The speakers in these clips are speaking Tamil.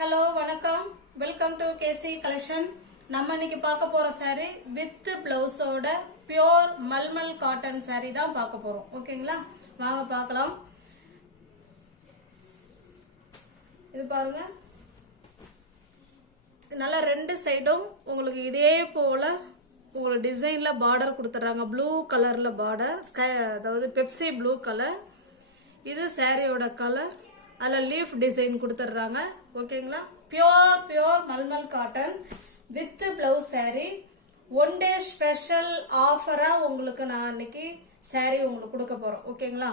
hello வணக்கம் வெல்கம் டு கேசி கலெக்ஷன். நம்ம இன்னைக்கு பார்க்க போற saree வித் பிளவுஸோட பியூர் மல்மல் காட்டன் saree தான் பார்க்க போறோம். ஓகேங்களா, வாங்க பார்க்கலாம். இது பாருங்க, நல்லா ரெண்டு சைடும் உங்களுக்கு இதே போல உங்களுக்கு டிசைன்ல பார்டர் கொடுத்துறாங்க. ப்ளூ கலர்ல பார்டர், ஸ்கை அதாவது பெப்சி ப்ளூ கலர். இது சாரியோட கலர், அதில் லீஃப் டிசைன் கொடுத்துட்றாங்க. ஓகேங்களா, pure mulmul cotton with blouse saree. One day special ஆஃபராக உங்களுக்கு நான் இன்னைக்கு saree உங்களுக்கு கொடுக்க போகிறோம். ஓகேங்களா,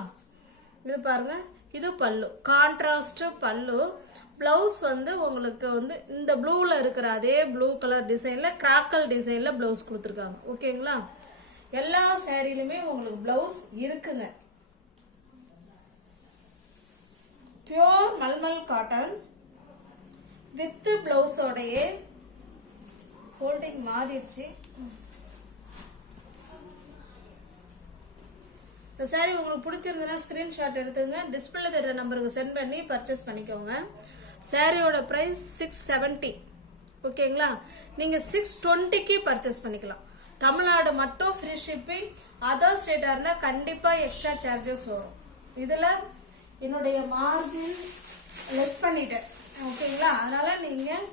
இது பாருங்க, இது பல்லு, கான்ட்ராஸ்ட் பல்லு. பிளவுஸ் வந்து உங்களுக்கு வந்து இந்த ப்ளூவில் இருக்கிற அதே ப்ளூ கலர் டிசைனில் கிராக்கல் டிசைனில் ப்ளவுஸ் கொடுத்துருக்காங்க. ஓகேங்களா, எல்லா சாரிலுமே உங்களுக்கு பிளவுஸ் இருக்குங்க. பியோர் மல்மல் காட்டன் வித் பிளவுஸோடைய ஃபோல்டிங் மாறிடுச்சு. இந்த சாரி உங்களுக்கு பிடிச்சிருந்ததுன்னா ஸ்கிரீன்ஷாட் எடுத்துங்க, டிஸ்பிளே தெரியுற நம்பருக்கு சென்ட் பண்ணி பர்ச்சேஸ் பண்ணிக்கோங்க. சாரியோட ப்ரைஸ் 670. ஓகேங்களா, நீங்கள் 620க்கு பர்ச்சேஸ் பண்ணிக்கலாம். தமிழ்நாடு மட்டும் ஃப்ரீ ஷிப்பிங், அதர் ஸ்டேட்டாக இருந்தால் கண்டிப்பாக எக்ஸ்ட்ரா சார்ஜஸ் வரும். இதில் என்னுடைய மார்ஜின் லெஸ் பண்ணிட்டேன். ஓகேங்களா, அதனால் நீங்கள்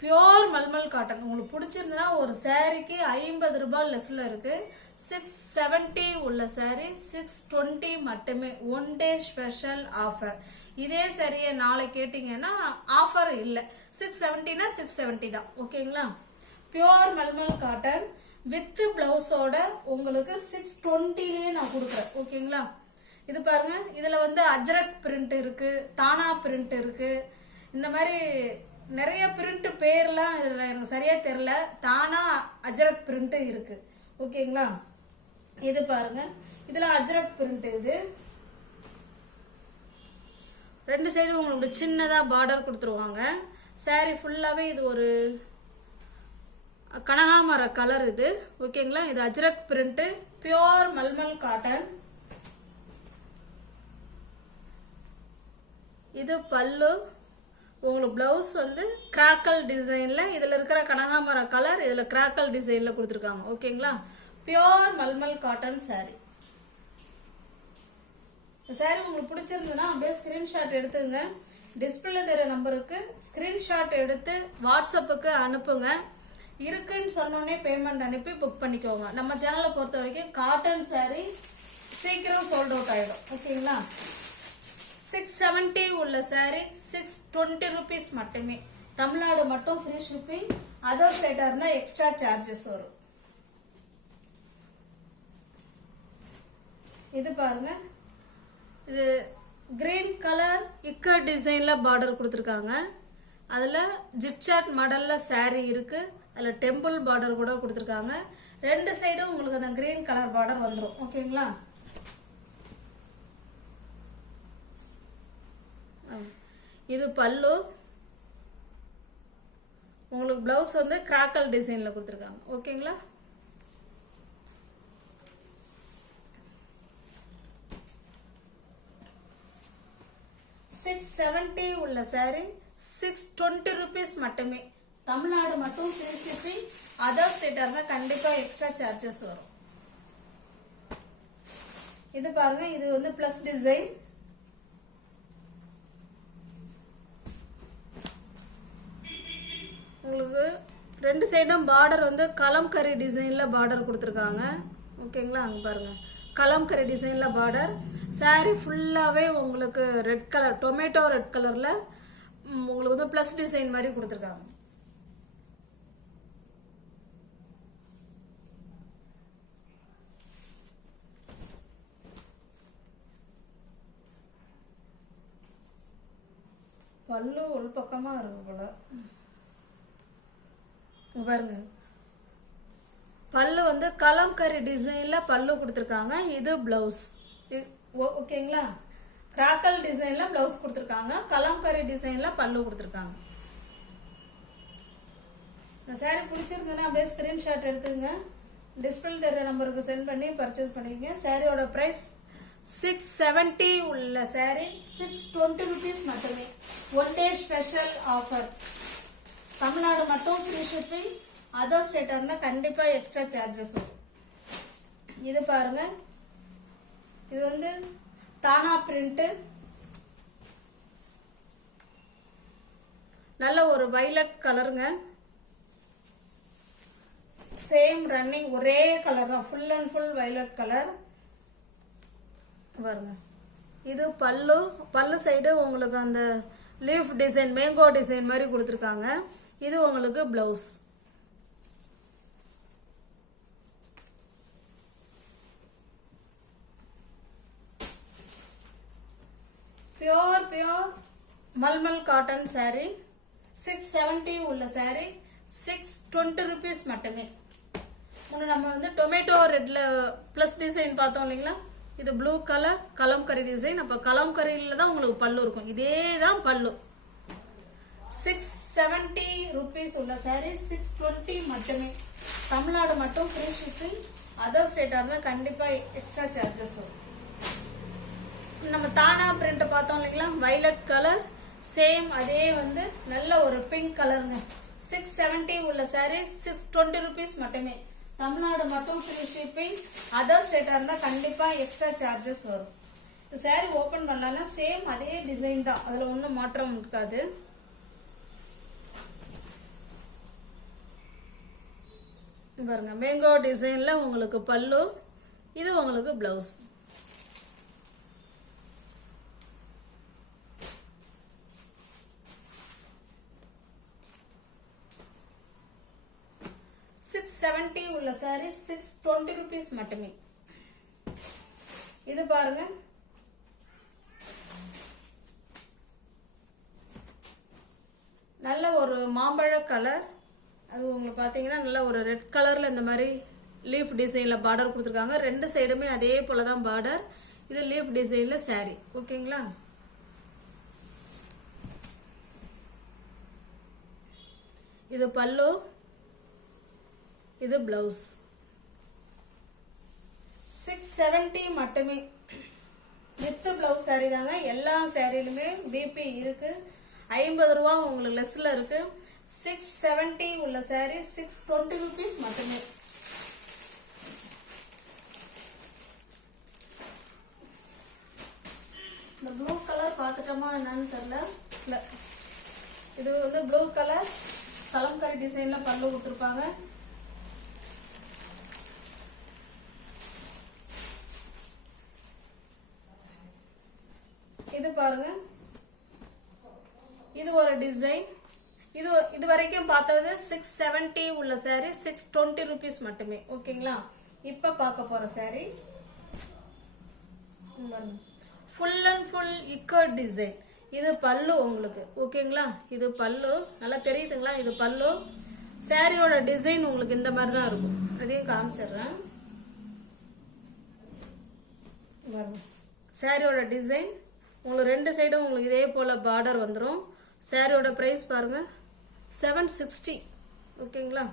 பியோர் மல்மல் காட்டன் உங்களுக்கு பிடிச்சிருந்ததுன்னா ஒரு சாரீக்கு 50 ரூபாய் லெஸ்ஸில் இருக்குது. 670 உள்ள சாரீ 620 மட்டுமே. One day special offer. இதே சரியை நாளை கேட்டிங்கன்னா ஆஃபர் இல்லை. 670னா 670 தான். ஓகேங்களா, பியோர் மல்மல் காட்டன் வித் பிளவுஸோட உங்களுக்கு 620லேயே நான் கொடுக்குறேன். ஓகேங்களா, இது பாருங்க, இதில் வந்து அஜ்ரக் பிரிண்ட் இருக்குது, தானா பிரிண்ட் இருக்குது, இந்த மாதிரி நிறைய பிரிண்ட் பேர்லாம் இதில் எனக்கு சரியாக தெரில. தானா அஜ்ரக் பிரிண்ட்டு இருக்குது. ஓகேங்களா, இது பாருங்க, இதில் அஜ்ரக் பிரிண்ட். இது ரெண்டு சைடும் உங்களுக்கு சின்னதாக பார்டர் கொடுத்துருவாங்க. சாரீ ஃபுல்லாகவே இது ஒரு கனகாமர கலர் இது. ஓகேங்களா, இது Ajrakh print, pure mulmul cotton. இது பல்லு. உங்களுக்கு பிளவுஸ் வந்து கிராக்கல் டிசைனில், இதில் இருக்கிற கனகாமர கலர் இதில் கிராக்கல் டிசைனில் கொடுத்துருக்காங்க. ஓகேங்களா, பியோர் மல்மல் காட்டன் சாரீ. இந்த சாரீ உங்களுக்கு பிடிச்சிருந்ததுன்னா அப்படியே ஸ்க்ரீன்ஷாட் எடுத்துங்க, டிஸ்பிளே தெரிகிற நம்பருக்கு ஸ்க்ரீன்ஷாட் எடுத்து வாட்ஸ்அப்புக்கு அனுப்புங்க. இருக்குன்னு சொன்னோடனே பேமெண்ட் அனுப்பி புக் பண்ணிக்கோங்க. நம்ம சேனலை பொறுத்த வரைக்கும் காட்டன் சாரீ சீக்கிரம் சோல்ட் அவுட் ஆகிடும். ஓகேங்களா, 670 உள்ள சாரீ 620 rupees மட்டுமே. தமிழ்நாடு மட்டும் ஃப்ரீ ஷிப்பிங், அதர் ஸ்டேட்டாக இருந்தால் எக்ஸ்ட்ரா சார்ஜஸ் வரும். இது பாருங்க, இது கிரீன் கலர் இக்கட் டிசைனில் பார்டர் கொடுத்துருக்காங்க. அதில் ஜிட்சாட் மாடலில் சாரீ இருக்குது. அதில் டெம்பிள் பார்டர் கூட கொடுத்துருக்காங்க. ரெண்டு சைடும் உங்களுக்கு அந்த கிரீன் கலர் பார்டர் வந்துடும். ஓகேங்களா, இது பல்லு. உங்களுக்கு பிளவுஸ் வந்து கிராக்கல் டிசைனில் கொடுத்துருக்காங்க. ஓகேங்களா, $670 உள்ள சாரீ 620 rupees மட்டுமே. தமிழ்நாடு மட்டும் ஃப்ரீ ஷிப்பிங், அதர் ஸ்டேட்டாக இருந்தால் கண்டிப்பாக எக்ஸ்ட்ரா சார்ஜஸ் வரும். இது பாருங்க, இது வந்து பிளஸ் டிசைன். உங்களுக்கு ரெண்டு சைடும் பார்டர் வந்து கலம்கரி டிசைனில் பார்டர் கொடுத்துருக்காங்க. ஓகேங்களா, அங்கே பாருங்கள், கலம்கரி டிசைனில் பார்டர். சாரீ ஃபுல்லாகவே உங்களுக்கு ரெட் கலர், டொமேட்டோ ரெட் கலரில் உங்களுக்கு வந்து ப்ளஸ் டிசைன் மாதிரி கொடுத்துருக்காங்க. பல்லு உள் பக்கமாக இருக்கு போல. பாருங்க, பல்லு வந்து கலம்கரி டிசைனில் பல்லு கொடுத்துருக்காங்க. இது பிளவுஸ். ஓகேங்களா, கிராக்கல் டிசைனில் பிளவுஸ் கொடுத்துருக்காங்க, கலம்கரி டிசைனில் பல்லு கொடுத்துருக்காங்க. இந்த சாரீ பிடிச்சிருந்ததுன்னா அப்படியே ஸ்க்ரீன்ஷாட் எடுத்துங்க, டிஸ்பிளே தெரிகிற நம்பருக்கு சென்ட் பண்ணி பர்ச்சேஸ் பண்ணிக்கங்க. சாரியோட ப்ரைஸ் 670 உள்ள சாரீ 620 rupees மட்டுமே. One day special offer. Tamil Nadu மட்டும் ஃப்ரீ ஷிப்பிங், அதர் ஸ்டேட்டாக இருந்தால் கண்டிப்பாக எக்ஸ்ட்ரா சார்ஜஸ் வரும். இது பாருங்க, இது வந்து தானா பிரிண்ட், நல்ல ஒரு வைலட் கலருங்க. சேம் ரன்னிங் ஒரே கலர் தான், full and full violet colour பாருங்க. இது பல்லு, பல்லு சைடு உங்களுக்கு அந்த லீஃப் டிசைன், மேங்கோ டிசைன் மாதிரி கொடுத்துருக்காங்க. இது உங்களுக்கு blouse. Pure mulmul cotton saree, 670 உள்ள saree, 620 rupees மட்டுமே. முன்ன நம்ம வந்து டொமேட்டோ ரெட்ல ப்ளஸ் டிசைன் பார்த்தோம் இல்லைங்களா, இது ப்ளூ கலர் கலம்கரி டிசைன். அப்போ கலம்கரியில் தான் உங்களுக்கு பல்லு இருக்கும், இதே தான் பல்லு. 670 rupees உள்ள saree 620 மட்டுமே. தமிழ்நாடு மட்டும் ஃப்ரீ ஷிப்பிங், அதர் ஸ்டேட்டாக இருந்தால் கண்டிப்பாக எக்ஸ்ட்ரா சார்ஜஸ் வரும். நம்ம தானா பிரிண்ட் பார்த்தோம் இல்லைங்களா, வைலட் கலர், சேம் அதே வந்து நல்ல ஒரு பிங்க் கலருங்க. 670 உள்ள saree 620 rupees மட்டுமே. தமிழ்நாடு மட்டும் ஃப்ரீ ஷிப்பிங், அதர் ஸ்டேட்டாக இருந்தால் கண்டிப்பாக எக்ஸ்ட்ரா சார்ஜஸ் வரும். இந்த saree ஓப்பன் பண்ணலாம்னா சேம் அதே டிசைன் தான், அதில் ஒன்றும் மாற்றம் இருக்காது. பாருங்க, மேங்கோ டிசைனில் உங்களுக்கு பல்லு, இது உங்களுக்கு பிளவுஸ். $670 உள்ள saree 620 rupees மட்டுமே. இது பாருங்க, நல்ல ஒரு மாம்பழ கலர். அது உங்களுக்கு பார்த்தீங்கன்னா நல்ல ஒரு ரெட் கலரில் இந்த மாதிரி லீஃப் டிசைனில் பார்டர் கொடுத்துருக்காங்க. ரெண்டு சைடுமே அதே போல் தான் பார்டர். இது லீஃப் டிசைனில் saree, ஓகேங்களா. இது பல்லு, இது பிளவுஸ். 670 மட்டுமே. வித் பிளவுஸ் saree தாங்க. எல்லா சாரிலுமே பிபி இருக்கு. 50 ரூபா உங்களுக்கு லெஸ்ல இருக்கு. 670 உள்ள saree 620 rupees மட்டுமே. இந்த ப்ளூ கலர் பார்த்துட்டோமா என்னன்னு தெரியல. இது வந்து ப்ளூ கலர் கலம்கரி டிசைன்ல பல்லு கொடுத்துருப்பாங்க. இது பாருங்க, இது ஒரு டிசைன். இது வரைக்கும் பார்த்தது 670 உள்ள saree 620 rupees மட்டுமே, ஓகேங்களா. இப்ப பார்க்க போற saree full and full ikat design. இது பல்லு உங்களுக்கு, ஓகேங்களா. இது பல்லு, நல்லா தெரியுதுங்களா. இது பல்லு. சாரியோட டிசைன் உங்களுக்கு இந்த மாதிரி தான் இருக்கும். அதையும் காமிச்சிடுறேன். சாரியோட டிசைன் உங்களுக்கு ரெண்டு சைடும் உங்களுக்கு இதே போல் பார்டர் வந்துடும். சாரியோட ப்ரைஸ் பாருங்கள், 760, ஓகேங்களா.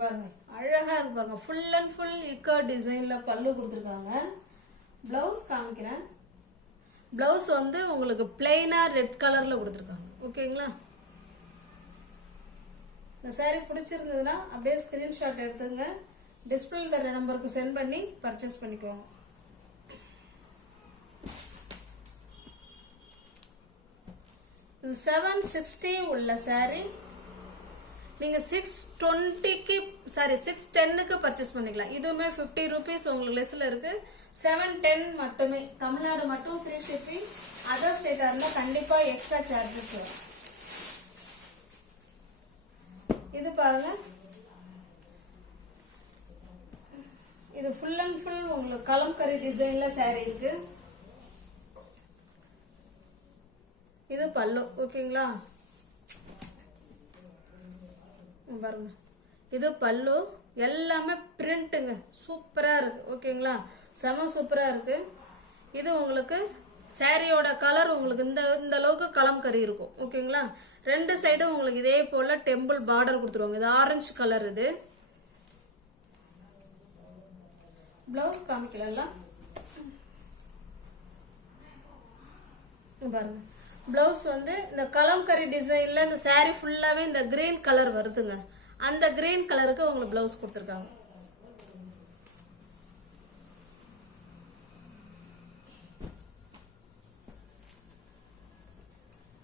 பாருங்க, அழகாக இருக்கு பாருங்க. ஃபுல் அண்ட் ஃபுல் இக்கட் டிசைனில் பல்லு கொடுத்துருக்காங்க. ப்ளவுஸ் காமிக்கிறேன். ப்ளவுஸ் வந்து உங்களுக்கு பிளெயினாக ரெட் கலரில் கொடுத்துருக்காங்க, ஓகேங்களா. இந்த சாரீ பிடிச்சிருந்ததுன்னா அப்படியே ஸ்க்ரீன்ஷாட் எடுத்துங்க. டிஸ்பிளே தர நம்பருக்கு சென்ட் பண்ணி பர்ச்சேஸ் பண்ணிக்கோங்க. இது 760 உள்ள saree நீங்கள் 620க்கு சாரி 610க்கு பர்ச்சேஸ் பண்ணிக்கலாம். இதுவுமே 50 rupees உங்களுக்கு லெஸ்ஸில் இருக்குது. 710 மட்டுமே. தமிழ்நாடு மட்டும் ஃப்ரீ ஷிப்பிங், அதர் ஸ்டேட்டாக இருந்தால் கண்டிப்பாக எக்ஸ்ட்ரா சார்ஜஸ் வரும். இது பாருங்க, இது ஃபுல் அண்ட் ஃபுல் உங்களுக்கு கலம்கரி டிசைனில் saree இருக்கு. இது பல்லு, ஓகேங்களா. பாருங்க, இது பல்லு. எல்லாமே பிரிண்ட்டுங்க, சூப்பராக இருக்கு, ஓகேங்களா. செம சூப்பராக இருக்கு. இது உங்களுக்கு சாரியோட கலர் உங்களுக்கு இந்த அளவுக்கு கலம்கரி இருக்கும், ஓகேங்களா. ரெண்டு சைடும் உங்களுக்கு இதே போல் டெம்பிள் பார்டர் கொடுத்துருவாங்க. இது ஆரஞ்சு கலர். இது ப்ளவுஸ் காமிக்கலாம். பாருங்க. ப்ளவுஸ் வந்து இந்த கலம்கரி டிசைனில் இந்த saree ஃபுல்லாகவே இந்த கிரீன் கலர் வருதுங்க. அந்த கிரீன் கலருக்கு உங்களுக்கு ப்ளவுஸ் கொடுத்துருக்காங்க.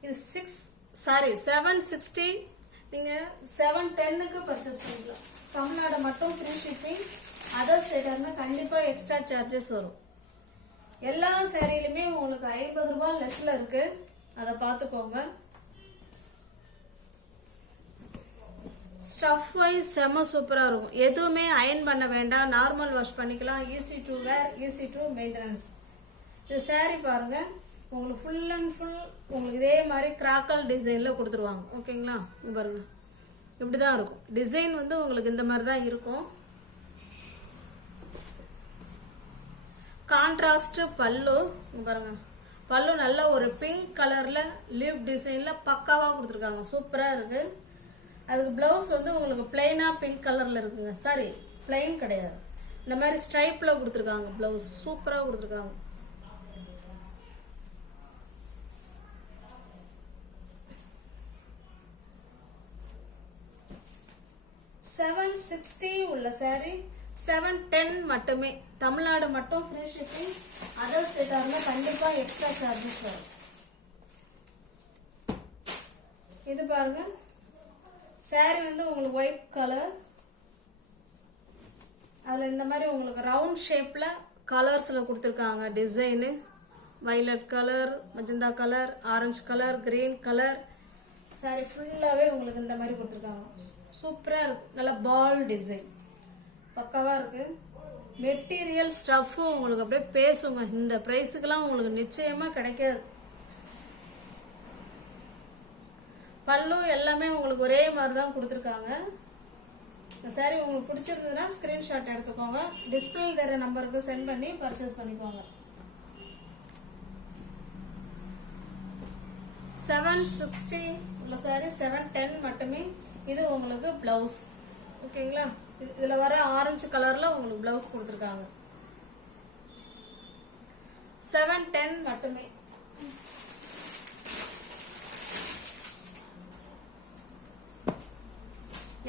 இது 760. நீங்கள் 710க்கு பர்ச்சேஸ் பண்ணிக்கலாம். தமிழ்நாடு மட்டும் ஃப்ரீ ஷிப்பிங். அதர் ஸ்டேட்டாக கண்டிப்பாக எக்ஸ்ட்ரா சார்ஜஸ் வரும். எல்லா சேரீலுமே உங்களுக்கு 50 ரூபாய் லெஸ்ல இருக்கு. அதை பார்த்துக்கோங்க. ஸ்டஃப் வைஸ் செம்ம சூப்பராக இருக்கும். எதுவுமே அயன் பண்ண வேண்டாம், நார்மல் வாஷ் பண்ணிக்கலாம். Easy to wear, easy to maintenance. இது saree பாருங்க, உங்களுக்கு ஃபுல் அண்ட் ஃபுல் உங்களுக்கு இதே மாதிரி கிராக்கல் டிசைனில் கொடுத்துருவாங்க. ஓகேங்களா? பாருங்க, இப்படி தான் இருக்கும். டிசைன் வந்து உங்களுக்கு இந்த மாதிரி தான் இருக்கும். கான்ட்ராஸ்ட் பல்லு பாருங்க. பல்லு நல்ல ஒரு பிங்க் கலரில் லீவ் டிசைனில் பக்காவாக கொடுத்துருக்காங்க. சூப்பராக இருக்குது. அதுக்கு ப்ளவுஸ் வந்து உங்களுக்கு பிளெயினாக பிங்க் கலரில் இருக்குங்க. சாரி, பிளெயின் கிடையாது, இந்த மாதிரி ஸ்ட்ரைப்பில் கொடுத்துருக்காங்க. ப்ளவுஸ் சூப்பராக கொடுத்துருக்காங்க. $760 உள்ள saree 710 மட்டுமே. தமிழ்நாடு மட்டும் ஃப்ரீ ஷிப்பிங். அதர் ஸ்டேட்டாக இருந்தால் கண்டிப்பாக எக்ஸ்ட்ரா சார்ஜஸ் வரும். இது பாருங்க, saree வந்து உங்களுக்கு ஒயிட் கலர், அதில் இந்த மாதிரி உங்களுக்கு ரவுண்ட் ஷேப்பில் கலர்ஸில் கொடுத்துருக்காங்க. Design violet colour, magenta colour, orange colour, green colour. saree ஃபுல்லாகவே உங்களுக்கு இந்த மாதிரி கொடுத்துருக்காங்க. சூப்பராக இருக்கு. நல்லா பால் டிசைன் பக்காவாக இருக்கு. மெட்டீரியல் ஸ்டஃப்பு உங்களுக்கு அப்படியே பேசுங்க. இந்த ப்ரைஸுக்கெல்லாம் உங்களுக்கு நிச்சயமாக கிடைக்காது. பல்லு எல்லாமே உங்களுக்கு ஒரே மாதிரி தான் கொடுத்துருக்காங்க. இந்த saree உங்களுக்கு பிடிச்சிருந்ததுன்னா ஸ்க்ரீன்ஷாட் எடுத்துக்கோங்க. டிஸ்பிளே தர நம்பருக்கு சென்ட் பண்ணி பர்ச்சேஸ் பண்ணிக்கோங்க. 760 உள்ள saree 710 மட்டுமே. இது உங்களுக்கு ப்ளவுஸ். ஓகேங்களா? இதில் வர ஆரஞ்சு கலரில் உங்களுக்கு ப்ளவுஸ் கொடுத்துருக்காங்க. 710 மட்டுமே.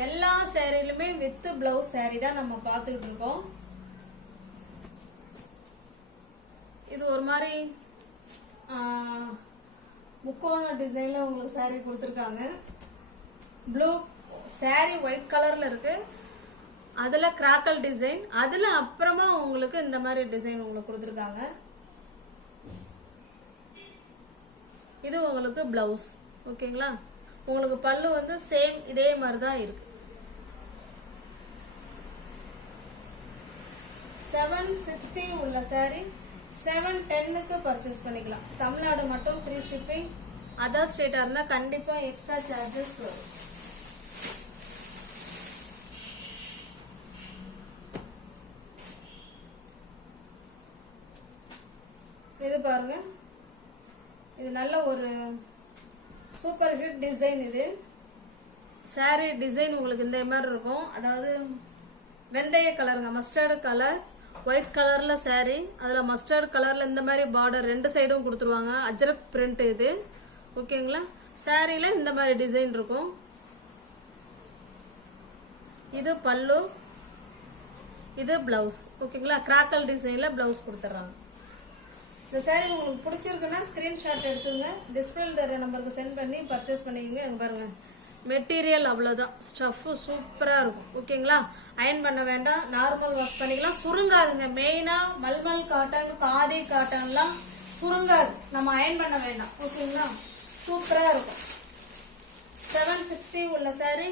எல்லா சேரீலுமே வித் பிளவுஸ் saree தான் நம்ம பார்த்துக்கிட்டு இருக்கோம். இது ஒரு மாதிரி முக்கோண டிசைனில் உங்களுக்கு saree கொடுத்துருக்காங்க. ப்ளூ saree ஒயிட் கலரில் இருக்கு. அதில் கிராக்கல் டிசைன், அதில் அப்புறமா உங்களுக்கு இந்த மாதிரி டிசைன் உங்களுக்கு கொடுத்துருக்காங்க. இது உங்களுக்கு பிளவுஸ். ஓகேங்களா? உங்களுக்கு பல்லு வந்து சேம் இதே மாதிரி தான் இருக்கு. 760 உள்ள saree 710க்கு பர்ச்சேஸ் பண்ணிக்கலாம். தமிழ்நாடு மட்டும் ஃப்ரீ ஷிப்பிங். அதர் ஸ்டேட்டாக இருந்தால் கண்டிப்பாக எக்ஸ்ட்ரா சார்ஜஸ் வரும். இது பாருங்க, இது நல்ல ஒரு சூப்பர் ஹிட் டிசைன். இது saree டிசைன் உங்களுக்கு இந்த மாதிரி இருக்கும். அதாவது வெந்தய கலருங்க, மஸ்டர்டு கலர், ஒயிட் கலரில் saree, அதில் மஸ்டர்டு கலரில் இந்த மாதிரி பார்டர் ரெண்டு சைடும் கொடுத்துருவாங்க. அஜ்ரக் பிரிண்ட் இது. ஓகேங்களா? சாரியில் இந்த மாதிரி டிசைன் இருக்கும். இது பல்லு, இது பிளவுஸ். ஓகேங்களா? கிராக்கல் டிசைனில் பிளவுஸ் கொடுத்துட்றாங்க. இந்த saree உங்களுக்கு பிடிச்சிருக்குன்னா ஸ்க்ரீன்ஷாட் எடுத்துங்க. டிஸ்பிளே தர நம்பருக்கு சென்ட் பண்ணி பர்ச்சேஸ் பண்ணிக்கோங்க. அங்கே பாருங்கள், மெட்டீரியல் அவ்வளோதான். ஸ்டஃப்பு சூப்பராக இருக்கும். ஓகேங்களா? அயன் பண்ண வேண்டாம், நார்மல் வாஷ் பண்ணிக்கலாம். சுருங்காதுங்க. மெயினாக மல்மல் காட்டன், காதி காட்டன்லாம் சுருங்காது. நம்ம அயன் பண்ண வேண்டாம். ஓகேங்களா? சூப்பராக இருக்கும். 760 உள்ள saree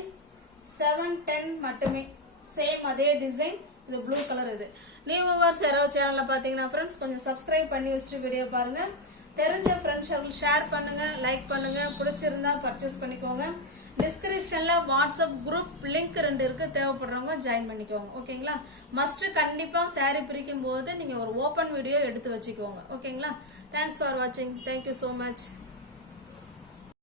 710 மட்டுமே. சேம் அதே டிசைன். இது ப்ளூ கலர். இது நியூ வியூவர்ஸ் யாராவது சேனலில் பார்த்தீங்கன்னா ஃப்ரெண்ட்ஸ் கொஞ்சம் சப்ஸ்கிரைப் பண்ணி வச்சுட்டு வீடியோ பாருங்கள். தெரிஞ்ச ஃப்ரெண்ட்ஸ் ஷேர் பண்ணுங்கள், லைக் பண்ணுங்கள். பிடிச்சிருந்தா பர்ச்சேஸ் பண்ணிக்கோங்க. டிஸ்கிரிப்ஷனில் வாட்ஸ்அப் குரூப் லிங்க் 2 இருக்குது. தேவைப்படுறவங்க ஜாயின் பண்ணிக்கோங்க. ஓகேங்களா? மஸ்ட்டு கண்டிப்பாக saree பிரிக்கும் போது நீங்கள் ஒரு ஓப்பன் வீடியோ எடுத்து வச்சுக்கோங்க. ஓகேங்களா? தேங்க்ஸ் ஃபார் வாட்சிங். Thank you so much.